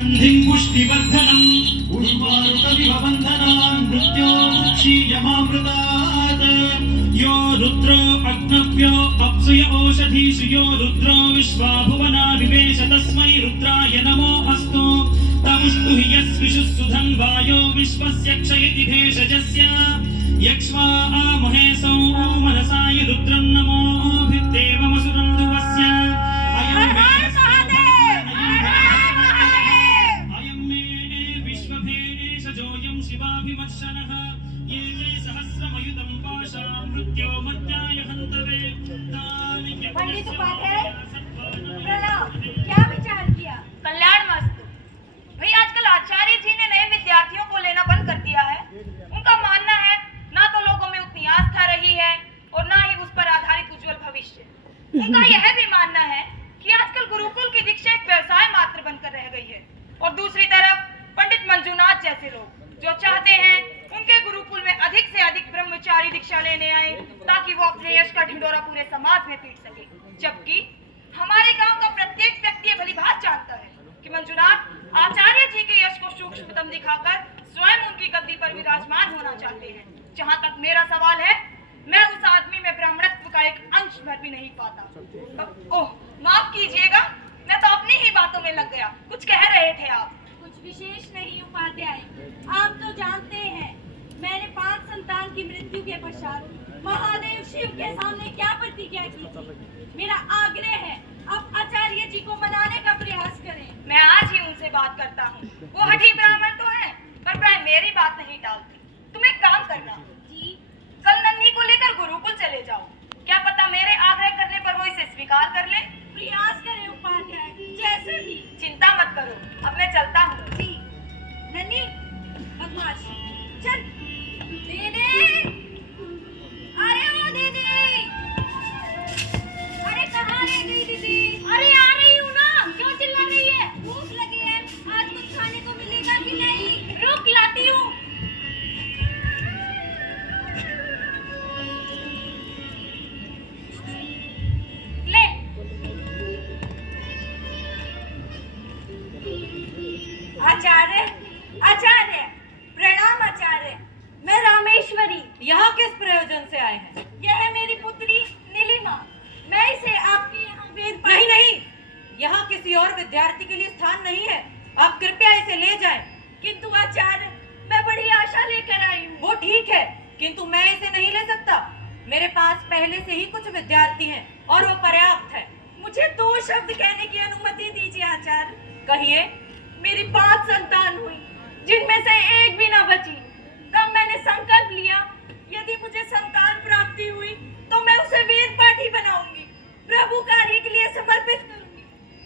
पुष्टिवर्धनम् उर्वारुकविभवन्धनान् मृत्योक्षीयमामृतात् यो रुद्रो अग्नव्यो अप्सुय ओषधीषु यो रुद्रो विश्वा भुवना विवेश तस्मै रुद्राय नमो अस्तु तमुष्टु हि यस्विषुः सुधं वायो विश्वस्य क्षयति भेषजस्य यक्ष्मा आमहे मनसाय रुद्रं नमो भित्तेवमसुरं दुवस्य शिवाभिमर्शनः ये ते सहस्रमयुतं पाशा मृत्यो मर्त्याय हन्तवे पंडित उपाध्याय क्या विचार किया? कल्याण मस्तु। भाई आजकल आचार्य जी ने नए विद्यार्थियों को लेना बंद कर दिया है। उनका मानना है ना तो लोगों में उतनी आस्था रही है और ना ही उस पर आधारित उज्जवल भविष्य। उनका यह भी मानना है कि आजकल गुरुकुल की दीक्षा एक व्यवसाय मात्र बनकर रह गई है और दूसरी तरफ पंडित मंजूनाथ जैसे लोग जो चाहते हैं उनके गुरुकुल में अधिक से अधिक ब्रह्मचारी दीक्षा लेने आए ताकि वो अपने यश का ढिंडोरा पूरे समाज में पीट सके, जबकि हमारे गांव का प्रत्येक व्यक्ति भलीभांति जानता है कि मंजूनाथ आचार्य जी के यश को सूक्ष्मतम दिखाकर स्वयं उनकी गद्दी पर विराजमान होना चाहते हैं। जहां तक मेरा सवाल है, मैं उस आदमी में ब्राह्मणत्व का एक अंश भर भी नहीं पाता। ओह माफ कीजिएगा, मैं तो अपनी ही बातों में लग गया। कुछ कह रहे थे आप? कुछ विशेष नहीं उपाध्याय, आप तो जानते हैं मैंने 5 संतान की मृत्यु के पश्चात महादेव शिव के सामने क्या प्रतिज्ञा की थी। मेरा आग्रह है आप आचार्य जी को मनाने का प्रयास करें। मैं आज ही उनसे बात करता हूँ। वो हठी ब्राह्मण तो है पर वह मेरी बात नहीं टालती। तुम एक काम करना जी, कल नन्ही को लेकर गुरुकुल चले जाओ। क्या पता मेरे आग्रह करने पर वो इसे स्वीकार कर ले। प्रयास करें उपाध्याय, जैसे भी। चिंता मत करो, अब मैं चलता हूँ। जी नन्ही बदमाश, चल। दीदी, अरे वो दीदी, अरे कहाँ रह गई दीदी? अरे आ रही हूँ ना, क्यों चिल्ला रही है? भूख लगी है, आज कुछ खाने को मिलेगा कि नहीं? रुक लाती हूँ। ले। आचार्य, आचार्य, प्रणाम आचार्य। मैं रामेश्वरी। यहाँ किस प्रयोजन से आए हैं? यह है मेरी पुत्री नीलिमा। मैं इसे आपके यहाँ वेद नहीं नहीं, यहाँ किसी और विद्यार्थी के लिए स्थान नहीं है। आप कृपया इसे ले जाएं। किंतु आचार्य, मैं बड़ी आशा लेकर आई हूँ। वो ठीक है, किंतु मैं इसे नहीं ले सकता। मेरे पास पहले से ही कुछ विद्यार्थी हैं और वो पर्याप्त है। मुझे 2 शब्द कहने की अनुमति दीजिए आचार्य। कहिए। मेरी 5 संतान हुई, जिनमें से एक भी ना बची। तब मैंने संकल्प लिया, यदि मुझे संतान प्राप्ति हुई तो मैं उसे वेद पाठी बनाऊंगी, प्रभु कार्य के लिए समर्पित करूंगी।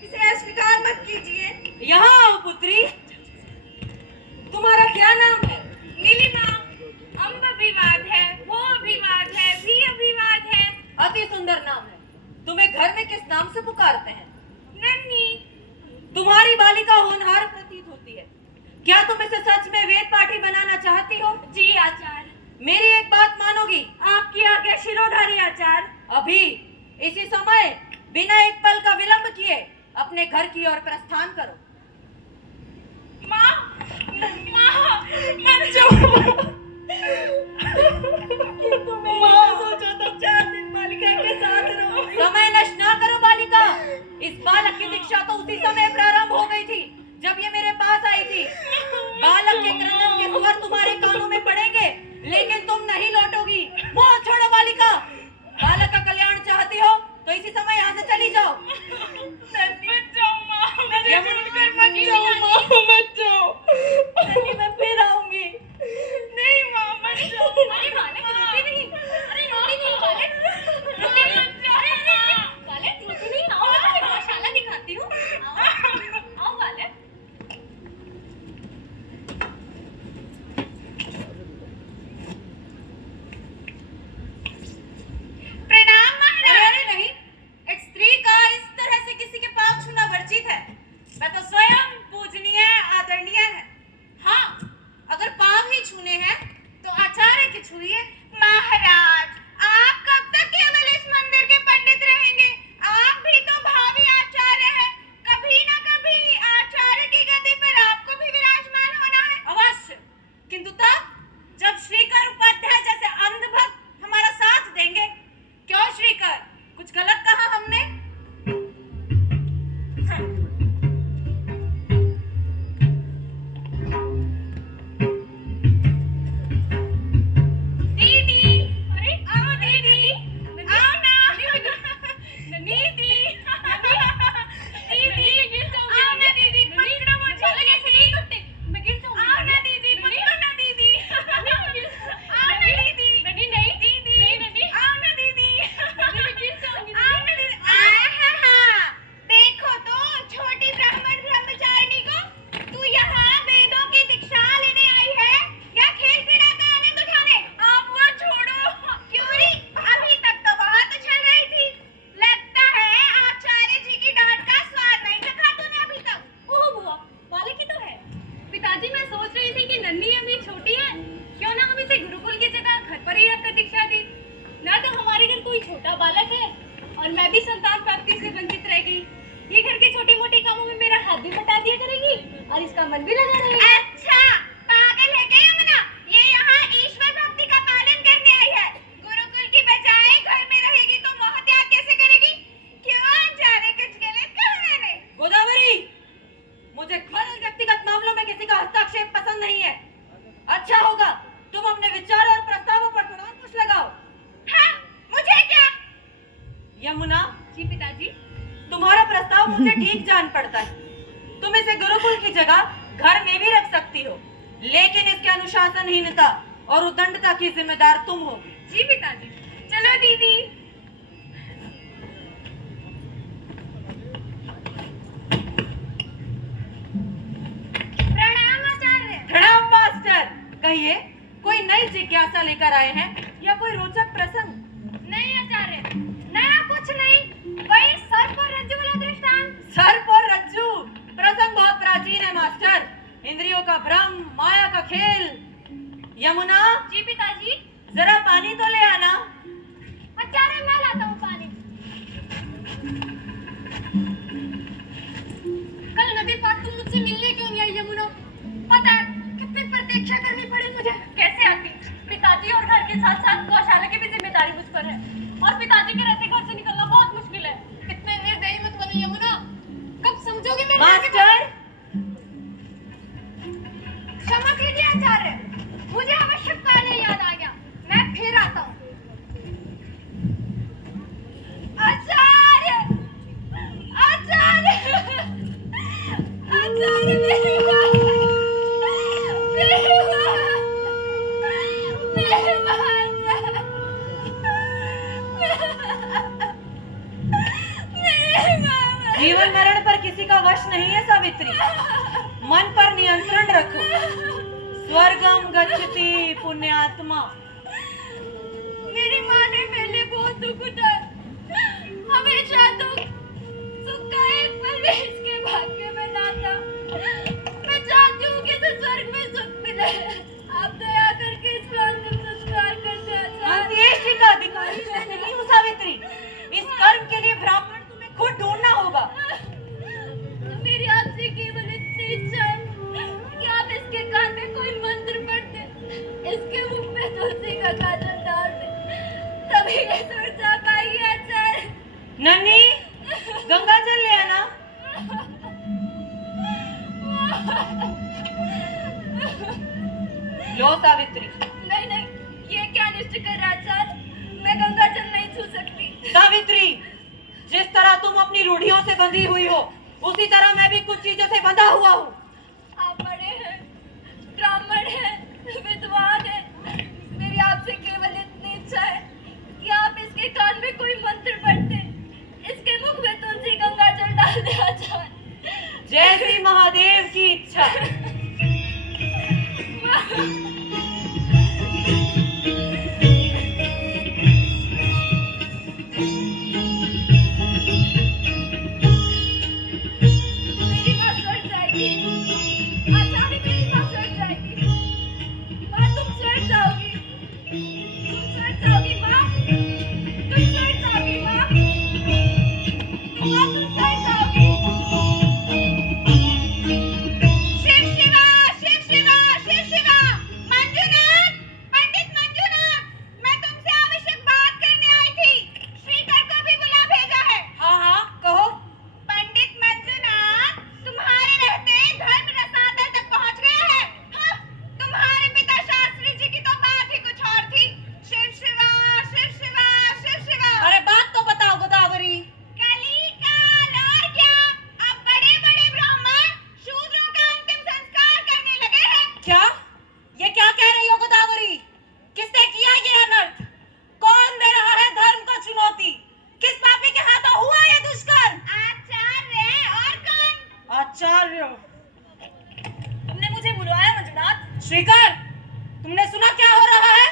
इसे अस्वीकार मत कीजिए। यहाँ आओ पुत्री। तुम्हारा क्या नाम है? नीलिमा। अम्ब अभिवाद है, वो अभिवाद है, भी अभिवाद है। अति सुंदर नाम है। तुम्हें घर में किस नाम से पुकारते हैं? नन्ही। तुम्हारी बालिका होनहार प्रतीत होती है। क्या तुम इसे सच में वेद पाठी बनाना चाहती हो? जी आचार्य। मेरी एक बात मानोगी? आपकी आज्ञा शिरोधारी आचार्य। अभी इसी समय बिना एक पल का विलंब किए अपने घर की ओर प्रस्थान करो। माँ, मर जाओ। माँ सोचो तो 4 दिन बालिका के साथ रहो। समय नष्ट ना करो बालिका। इस बालक की दीक्षा तो उसी समय प्रारंभ हो गई थी जब ये मेरे पास आई थी। बालक के क्रंदन के स्वर तुम्हारे कानों में पड़ेंगे, लेकिन तुम नहीं लौटोगी। मुंह छोड़ो बालिका। बालक का कल्याण चाहती हो तो इसी समय यहाँ से चली जाओ। मत जाओ माँ, मुझे छोड़ कर छोटी है, क्यों ना हम इसे गुरुकुल की जगह घर पर ही रहकर दीक्षा दी। ना तो हमारे घर कोई छोटा बालक है और मैं भी संतान प्राप्ति से वंचित रह गई। ये घर के छोटे मोटे कामों में मेरा हाथ भी बटा दिया करेगी और इसका मन भी लगा रहेगा। अच्छा, पागल है क्या यमुना? ये यहाँ ईश्वर भक्ति का पालन करने आई है। गुरुकुल की बजाय घर में रहेगी तो मोह त्याग कैसे करेगी? क्यों अनजाने कुछ गलत कहा मैंने? गोदावरी, मुझे घर और व्यक्तिगत मामलों में किसी का हस्तक्षेप पसंद नहीं है। अच्छा होगा तुम अपने विचारों और प्रस्तावों पर थोड़ा अंकुश लगाओ। हाँ, मुझे क्या? यमुना, जी पिताजी। तुम्हारा प्रस्ताव मुझे ठीक जान पड़ता है। तुम इसे गुरुकुल की जगह घर में भी रख सकती हो, लेकिन इसके अनुशासनहीनता और उद्दंडता की जिम्मेदार तुम होगी। जी पिताजी। चलो दीदी। प्रणाम आचार्य। प्रणाम मास्टर। कहिए, कोई नई जिज्ञासा लेकर आए हैं या कोई रोचक प्रसंग? नहीं आचार्य, नया कुछ नहीं, वही सर्प और रज्जु वाला दृष्टांत। सर्प और रज्जू प्रसंग बहुत प्राचीन है मास्टर। इंद्रियों का भ्रम, माया का खेल। यमुना, जी पिताजी। जरा पानी तो ले आना। आचार्य, मैं लाता हूँ पानी। कल नदी पार तुम मुझसे मिलने क्यों नहीं आई यमुना? पता है कितनी प्रतीक्षा करनी पड़ी मुझे। कैसे आती? पिताजी और घर के साथ साथ गौशाला की भी जिम्मेदारी मुझ पर है और पिताजी के रहते घर से निकलना बहुत मुश्किल है। इतने निर्दयी मत बनो यमुना। कब समझोगे मेरे मास्टर, क्षमा कीजिए आचार्य, मुझे आवश्यक पहले याद आ गया। मैं फिर आता हूँ। आचार्य, आचार्य, आचार्य, मेरी माँ, मेरी माँ, मेरी माँ, मेरी माँ। जीवन मरण पर किसी का वश नहीं है सावित्री। मन पर नियंत्रण रखो। स्वर्गम गच्छति पुण्यात्मा। मेरी माँ ने मेरे लिए बहुत दुख उठाया। हमेशा दुख, सुख का एक पल भी इसके भाग्य में ना था। मैं चाहती हूँ कि इसे स्वर्ग में सुख मिले। आप दया करके इसका अंतिम संस्कार कर दे आचार्य। अंत्येष्टि का अधिकारी मैं नहीं हूँ सावित्री। इस कर्म के लिए ब्राह्मण तुम्हें खुद ढूंढना होगा। मेरी आपसे केवल इतनी इच्छा है कि आप इसके कान में कोई मंत्र पढ़ दे, इसके मुख में तुलसी का काजल डाल दे, तभी ये सुर जा पाएगी आचार्य। नन्ही, गंगा जल ले आना। लो सावित्री। नहीं नहीं, ये क्या निश्चय कर रहा आचार्य? मैं गंगा जल नहीं छू सकती। सावित्री, जिस तरह तुम अपनी रूढ़ियों से बंधी हुई हो, उसी तरह मैं भी कुछ चीजों से बंधा हुआ हूँ। आप बड़े हैं, ब्राह्मण हैं, विद्वान हैं। मेरी आपसे केवल इतनी इच्छा है कि आप इसके कान में कोई मंत्र पढ़ दे, इसके मुख में तुलसी गंगा जल डाल दे आचार्य। जय श्री महादेव की इच्छा। मेरी माँ स्वर्ग जाएगी आचार्य, मेरी माँ स्वर्ग जाएगी। माँ तुम स्वर्ग जाओगी, तुम स्वर्ग जाओगी माँ, तुम स्वर्ग जाओगी माँ, माँ तुम स्वर्ग जाओगी। शिव शिवा, शिव शिवा, शिव शिवा। मंजुनाथ, पंडित मंजुनाथ, मैं तुमसे आवश्यक बात करने आई थी। श्रीकर को भी बुला भेजा है। हाँ हाँ, कहो। पंडित मंजुनाथ, तुम्हारे रहते धर्म रसातल तक पहुंच गया है। हाँ, तुम्हारे पिता शास्त्री जी की तो बात ही कुछ और थी। शिव शिवा, शिव शिवा, शिव शिवा। अरे बात तो बताओ गोदावरी। कली काल और क्या, अब बड़े बड़े ब्राह्मण शूद्रों का अंतिम संस्कार करने लगे हैं। क्या? ये क्या कह रही हो गोदावरी? किसने किया ये अनर्थ? कौन दे रहा है धर्म को चुनौती? किस पापी के हाथों हुआ ये दुष्कर्म? आचार्य और कौन? आचार्य। तुमने मुझे बुलवाया मंजुनाथ? श्रीकर, तुमने सुना क्या हो रहा है?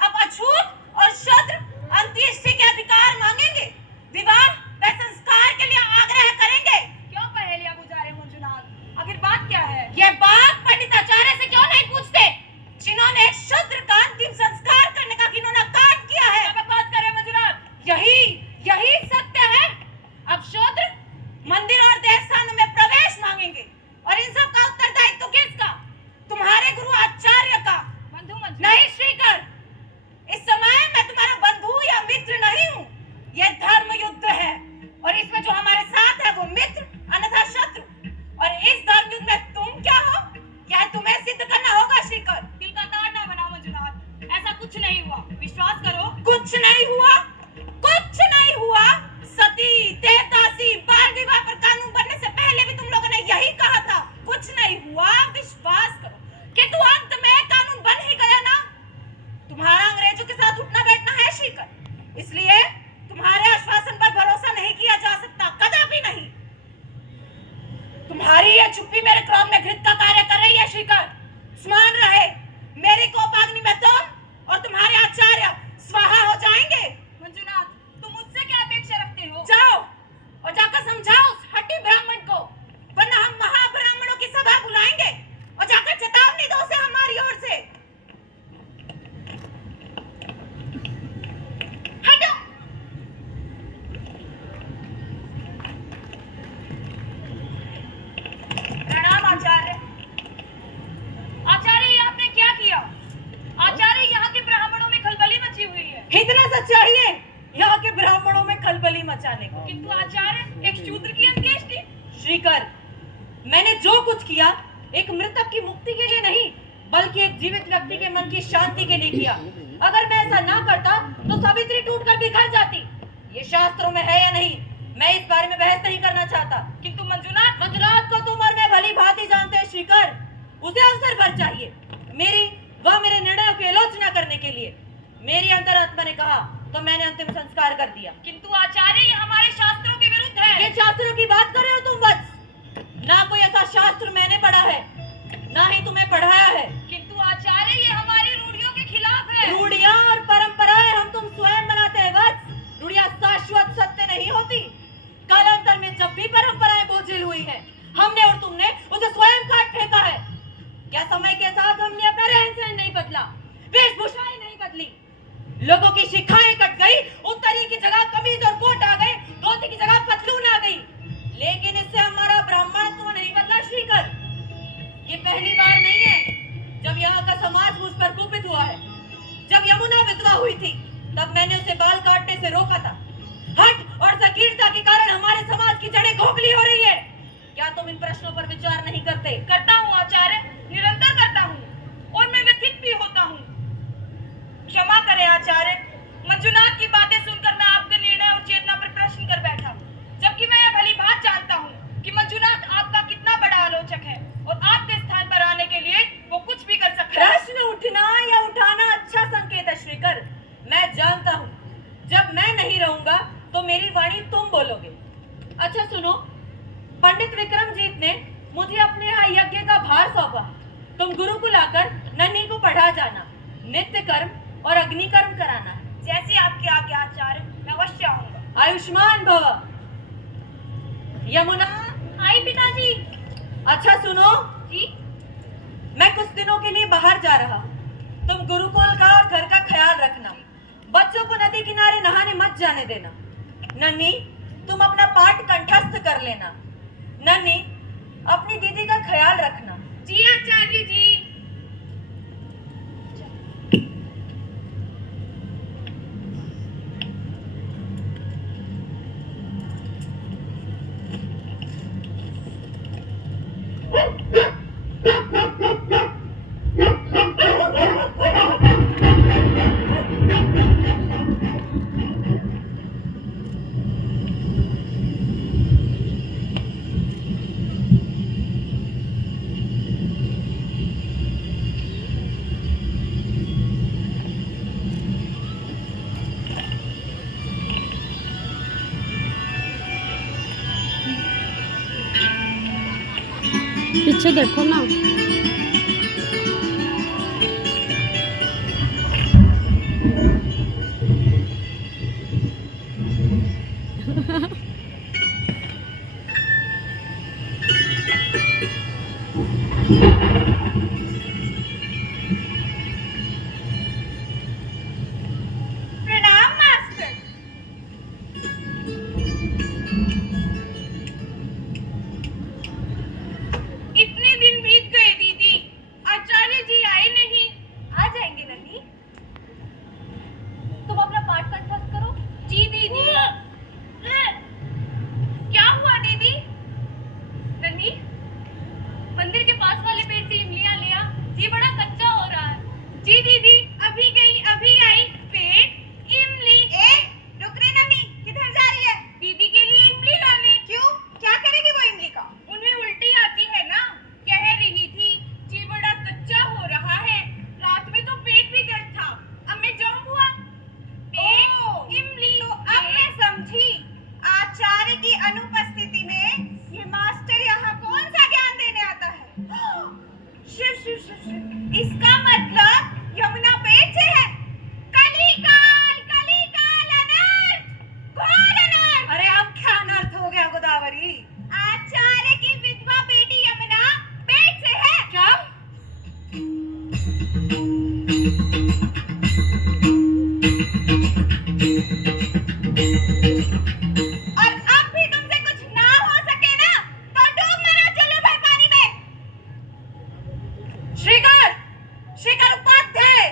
अब अछूत और शूद्र अंत्येष्टि के अधिकार मांगेंगे, विवाह व संस्कार के लिए आग्रह करेंगे। क्यों पहेलियां बुझा रहे हो मंजुनाथ? आखिर बात क्या है? ये बात पंडिताचार्य से क्यों नहीं पूछते? जाने को। किंतु आचार्य, एक शूद्र की अंत्येष्टि। श्रीकर, मैंने जो कुछ किया एक मृतक की मुक्ति के लिए नहीं, बल्कि एक जीवित व्यक्ति के मन की शांति के लिए किया। अगर मैं ऐसा ना करता तो सावित्री टूटकर बिखर जाती। ये शास्त्रों में है या नहीं, मैं इस बारे में बहस नहीं करना चाहता। किंतु मंजुनाथ को तुम और मैं भली भांति जानते हैं श्रीकर। उसे अवसर भर चाहिए मेरी व मेरे निर्णयों की आलोचना करने के लिए। मेरी अंतरात्मा ने कहा तो मैंने अंतिम संस्कार कर दिया। किंतु आचार्य, ये हमारे शास्त्रों के विरुद्ध है। ये शास्त्रों की बात कर रहे हो तुम वत्स? ना कोई ऐसा शास्त्र मैंने पढ़ा है, ना ही तुम्हें पढ़ाया है। किंतु आचार्य, ये हमारी रूढ़ियों के खिलाफ है। रूढ़ियां और परंपराएं हम तुम स्वयं बनाते हैं वत्स। रूढ़ियां शाश्वत सत्य नहीं होती। कालांतर में जब भी परंपराएं बोझिल हुई हैं, हमने और तुमने उसे स्वयं काट फेंका है। क्या समय के साथ हमने अपना रहन सहन नहीं बदला, वेशभूषाएं नहीं बदली? लोगों की शिखाएं कट गई, उत्तरी की जगह कमीज और कोट आ गए, धोती की जगह पतलून आ गई, लेकिन इससे हमारा ब्राह्मणत्व नहीं बदला श्रीकर। ये पहली बार नहीं है जब यहाँ का समाज मुझ पर कुपित हुआ है। जब यमुना विधवा हुई थी तब मैंने उसे बाल काटने से रोका था। हठ और संकीर्णता के कारण हमारे समाज की जड़ें खोखली हो रही है। क्या तुम इन प्रश्नों पर विचार नहीं करते? करता हूँ आचार्य, निरंतर करता हूँ, और मैं व्यथित भी होता हूँ। क्षमा करें आचार्य, मंजुनाथ की बातें सुनकर मैं आपके निर्णय और चेतना पर प्रश्न कर बैठा हूँ, जबकि मैं यह भली बात जानता हूँ कि मंजुनाथ आपका कितना बड़ा आलोचक है और आपके स्थान पर आने के लिए वो कुछ भी कर सकता है। प्रश्न उठना या उठाना अच्छा संकेत है श्रीकर। मैं जानता हूँ जब मैं नहीं रहूंगा तो मेरी वाणी तुम बोलोगे। अच्छा सुनो, पंडित विक्रमजीत ने मुझे अपने यहाँ यज्ञ का भार सौंपा। तुम गुरुकुल आकर नन्ही को पढ़ा जाना, नित्य कर्म और अग्नि कर्म कराना। जैसी आपकी आज्ञा आचार्य, मैं अवश्य आऊंगा। आयुष्मान भव। यमुना आई पिताजी। अच्छा सुनो जी। मैं कुछ दिनों के लिए बाहर जा रहा हूँ। तुम गुरुकुल का और घर का ख्याल रखना। बच्चों को नदी किनारे नहाने मत जाने देना। नन्ही, तुम अपना पाठ कंठस्थ कर लेना। नन्ही, अपनी दीदी का ख्याल रखना। जी आचार्य जी। पीछे देखो ना। प्रणाम मास्टर। इतने दिन बीत गए दीदी, आचार्य जी आए नहीं। आ जाएंगे नन्ही। तुम अपना पाठ कंठस्थ करो। जी दीदी। क्या हुआ दीदी? नन्ही, मंदिर के पास वाले पेड़ से इमलियां ले आ। ये बड़ा कच्चा हो रहा है। जी दीदी, अभी गई अभी आई। पेट इमली। रुक रे नन्ही, किधर जा रही है? दीदी के लिए इमली लाने। क्यों, क्या करेगी वो इमली का? उन्हें उल्टी आती है ना, कह रही थी जी बड़ा कच्चा हो रहा है। रात में तो पेट भी दर्द था, अब मैं जाऊं बुआ? पेट इमली। तो अब मैं समझी, आचार्य की अनुपस्थिति में ये मास्टर यहाँ कौन सा ज्ञान देने आता है? शिव शिव शिव शिव। इसका मतलब यमुना पेट से है। कलिकाल अनर्थ, घोर अनर्थ। अरे अब क्या अनर्थ हो गया गोदावरी? आचार्य की विधवा बेटी यमुना पेट से है। क्या? और अब भी तुमसे कुछ ना हो सके ना तो डूब मरो चलो भाई पानी में। श्रीकर, श्रीकर उपाध्याय।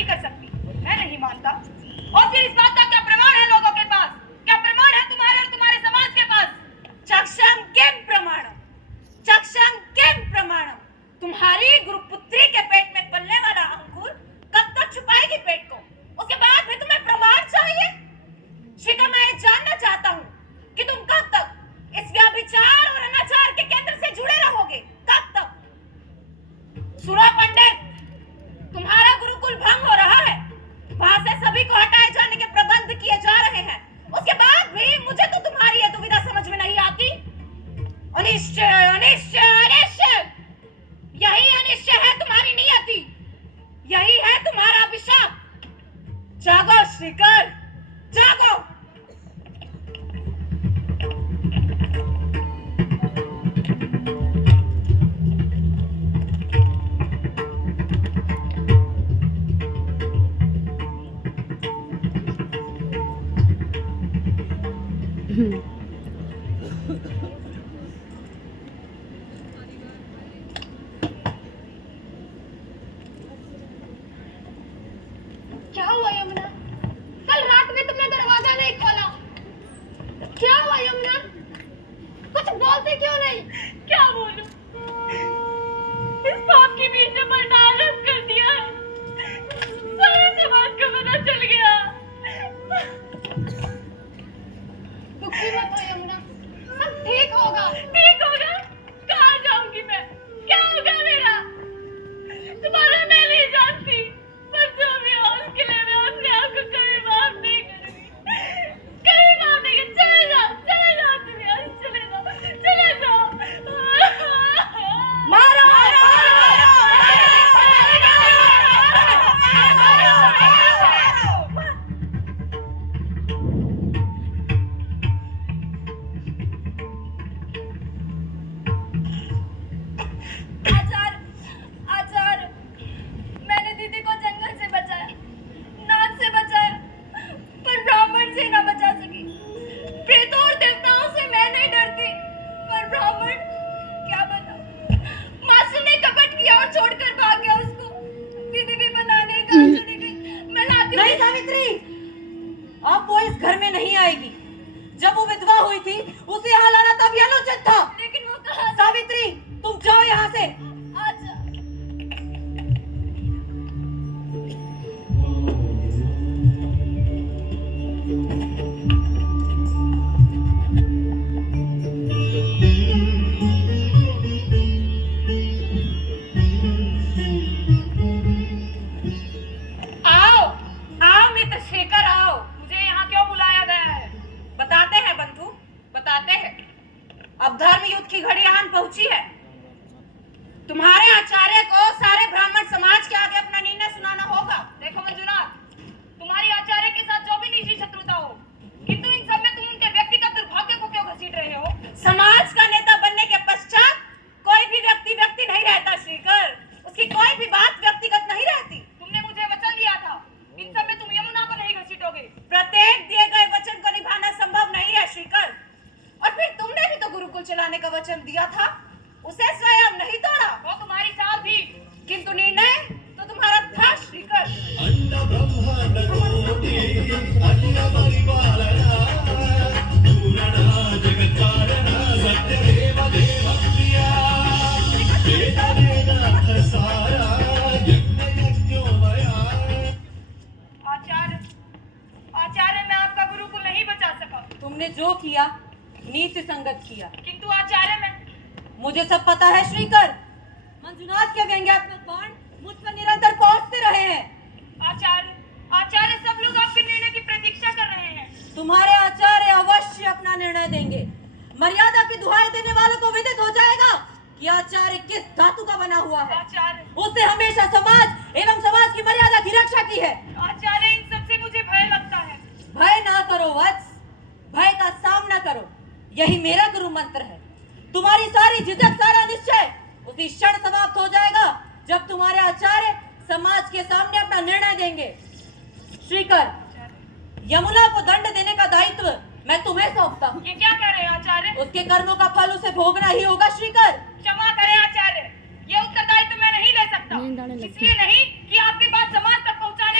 नहीं कर सकती, मैं नहीं मानता। और फिर इस बात का क्या प्रमाण है लोगों के पास? क्या प्रमाण है तुम्हारे और तुम्हारे समाज के पास? चक्षम किम प्रमाणम, चक्षम किम प्रमाणम। तुम्हारी गुरुपुत्री के पेट में पलने वाला अंकुर कब तक छुपाएगी पेट को? उसके बाद भी तुम्हें प्रमाण चाहिए? शिखा, मैं ये जानना चाहता हूँ कि तुम कब तक इस व्यभिचार और अनाचार के केंद्र से जुड़े रहोगे? कब तक? सुरा पंडित, तुम्हारा गुरुकुल भंग हो रहा है, वहां से सभी को हटाए जाने के प्रबंध किए जा रहे हैं। उसके बाद भी मुझे तो तुम्हारी यह दुविधा समझ में नहीं आती। अनिश्चय, अनिश्चय, अनिश्चय, यही अनिश्चय है तुम्हारी नियति, यही है तुम्हारा अभिशाप। जागो श्रीकर, जागो। क्या हुआ यमुना? कल रात में तुमने दरवाजा नहीं खोला, क्या हुआ यमुना? कुछ बोलते क्यों नहीं? क्या बोलूं? इस पाप की बीच ने मरना आरंभ कर दिया है, सारे समाज को पता चल गया। दुखी मत हो यमुना, सब ठीक होगा। ठीक होगा? कहाँ जाऊंगी मैं? क्या होगा मेरा? तुम्हारा मैं नहीं जानती, पर जो भी हो उसके लिए मैं अपने आप को कभी माफ नहीं करूंगी, कभी माफ नहीं करूंगी। चले जाओ तुम यहाँ से, चले जाओ। मारो, आचार्य, मैंने दीदी को जंगल से बचाया, नाग से बचाया, पर ब्राह्मण से ना बचा सकी। प्रेतों और देवताओं से मैं नहीं डरती, पर ब्राह्मण क्या बताऊं, मास्टर ने कपट किया और छोड़कर भाग गया उसको। दीदी भी बनाने कहाँ चली गई, मैं लाती हूँ। नहीं सावित्री, अब वो इस घर में नहीं आएगी। जब वो विधवा हुई थी उसे यहाँ लाना तब यह अनुचित था। लेकिन वो कहाँ? सावित्री, तुम जाओ यहाँ से। आचार्य, आओ, आओ मित्र शेखर, आओ। मुझे यहाँ क्यों बुलाया गया है? बताते हैं बंधु, बताते हैं। अब धर्म युद्ध की घड़ी आन पहुंची है। तुम्हारे आचार्य को सारे ब्राह्मण समाज के आगे अपना निर्णय सुनाना होगा। देखो मंजुनाथ, तुम्हारी आचार्य के साथ जो भी निजी शत्रुता हो, किंतु इन सब में तुम उनके व्यक्तिगत दुर्भाग्य को क्यों घसीट रहे हो? समाज का नेता बनने के पश्चात कोई भी व्यक्ति नहीं रहता श्रीकर, उसकी कोई भी बात व्यक्तिगत नहीं रहती। तुमने मुझे वचन दिया था, इन सब में तुम यमुना को नहीं घसीटोगे। प्रत्येक दिए गए वचन को निभाना संभव नहीं है श्रीकर। और फिर तुमने भी तो गुरुकुल चलाने का वचन दिया था, उसे स्वयं नहीं तोड़ा। वो तुम्हारी चाल थी, किंतु निर्णय तो तुम्हारा था श्रीकर। अन्न ब्रह्मांड कोटि अन्न परिपालना पूरणा जगत कारणा सत्य देव देव प्रिया वेद वेदार्थ सारा यज्ञ यज्ञोमया। आचार्य, मैं आपका गुरुकुल नहीं बचा सका। तुमने जो किया नीति संगत किया, किंतु आचार्य, मैं मुझे सब पता है श्रीकर। मंजुनाथ के व्यंग्यात्मक बाण मुझ पर निरंतर पहुंचते रहे हैं। आचार्य, सब लोग आपके निर्णय की प्रतीक्षा कर रहे हैं। तुम्हारे आचार्य अवश्य अपना निर्णय देंगे। मर्यादा की दुहाई देने वालों को विदित हो जाएगा कि आचार्य किस धातु का बना हुआ है। आचार्य, उसने हमेशा समाज एवं समाज की मर्यादा की रक्षा की है। आचार्य, इन सब से मुझे भय लगता है। भय ना करो वत्स, भय का सामना करो, यही मेरा गुरु मंत्र है। तुम्हारी सारी झिझक, सारा निश्चय उसी क्षण समाप्त हो जाएगा जब तुम्हारे आचार्य समाज के सामने अपना निर्णय देंगे। श्रीकर, यमुना को दंड देने का दायित्व मैं तुम्हें सौंपता हूँ। ये क्या कह रहे हैं आचार्य? उसके कर्मों का फल उसे भोगना ही होगा श्रीकर। क्षमा करें आचार्य, ये उत्तरदायित्व मैं नहीं ले सकता। नींद आने लगती। इसलिए नहीं कि आपकी बात समाज तक पहुंचाने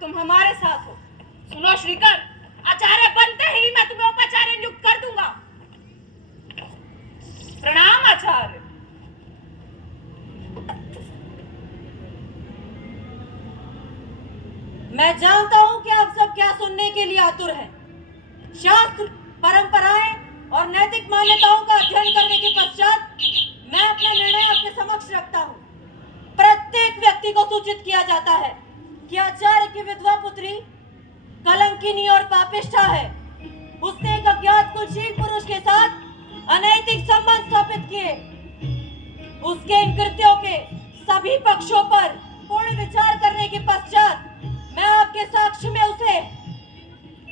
तुम हमारे साथ हो। सुनो श्रीकर, आचार्य बनते ही मैं तुम्हें उपाचार्य नियुक्त कर दूंगा। प्रणाम आचार्य। मैं जानता हूं कि आप सब क्या सुनने के लिए आतुर हैं। शास्त्र, परंपराएं और नैतिक मान्यताओं का अध्ययन करने के पश्चात मैं अपना निर्णय आपके समक्ष रखता हूं। प्रत्येक व्यक्ति को सूचित किया जाता है कि आचार्य की विधवा पुत्री कलंकिनी और पापिष्ठा है। उसने एक अज्ञात कुलशील पुरुष के साथ अनैतिक संबंध स्थापित किए। उसके इन कृत्यों के सभी पक्षों पर पूर्ण विचार करने के पश्चात मैं आपके साक्ष्य में उसे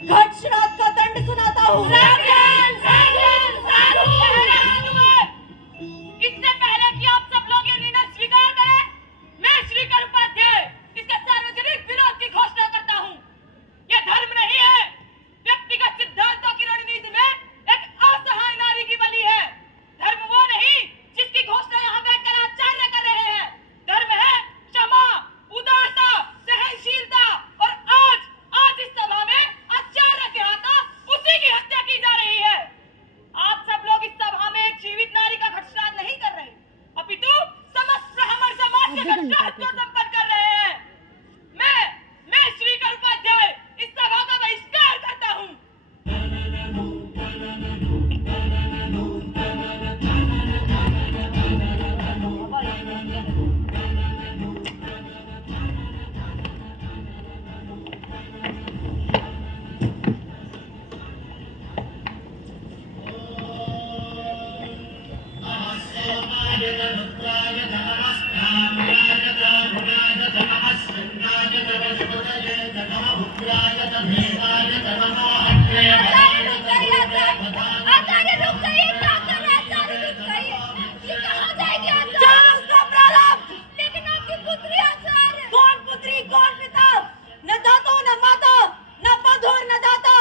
घट श्राद्ध का दंड सुनाता हूँ। इससे पहले कि आप सब लोग ये निर्णय स्वीकार करें, मैं श्रीकर उपाध्याय इसके सार्वजनिक विरोध की घोषणा करता हूँ। यह धर्म नहीं है, व्यक्तिगत सिद्धांतों की रणनीति में एक असहाय नारी की बलि है। धर्म वो नहीं जिसकी घोषणा यहाँ बैठकर आचार्य कर रहे हैं। धर्म है क्षमा, उदारता, सहनशीलता और आज इस सभा में आचार्य के हाथों उसी की हत्या की जा रही है। आप सब लोग इस सभा में एक जीवित नारी का घट श्राद्ध नहीं कर रहे, अपितु समस्त ब्राह्मण समाज के घट श्राद्ध को संपन्न कर रहे हैं। मैं श्रीकर उपाध्याय इस सभा का बहिष्कार करता हूँ। आचार्य रुक जाइए, क्या कर रहे हैं आचार्य? रुक जाइए, ये कहाँ जाएगी आचार्य? उसका प्रारंभ। लेकिन आपकी पुत्री आचार्य। कौन पुत्री, कौन पिता? न दाता, न माता, न बंधु, न दाता,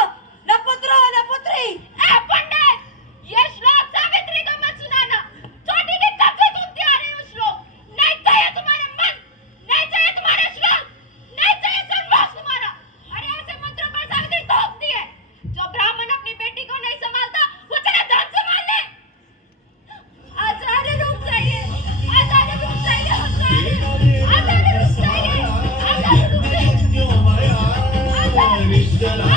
न पुत्र, न पुत्री। ए पंडित, ये श्लोक सावित्री का मत सुनाना। छोटी की कब से सुनती आ रही हूँ श्लोक। नहीं चाहिए तुम्हारे मन, नहीं चाहिए तुम्हारे श्लोक, नहीं चाहिए सन्मोक्ष तुम्हारा। अरे ऐसे मंत्रों पर सावित्री थोपती है। जो ब्राह्मण अपनी बेटी को नहीं संभालता, वो चले धन संभाल ले। आचार्य रुक जाइए, आचार्य रुक जाइए, आचार्य रुक जाइए, आचार्य रुक जाइए। क्यों माया निश्चला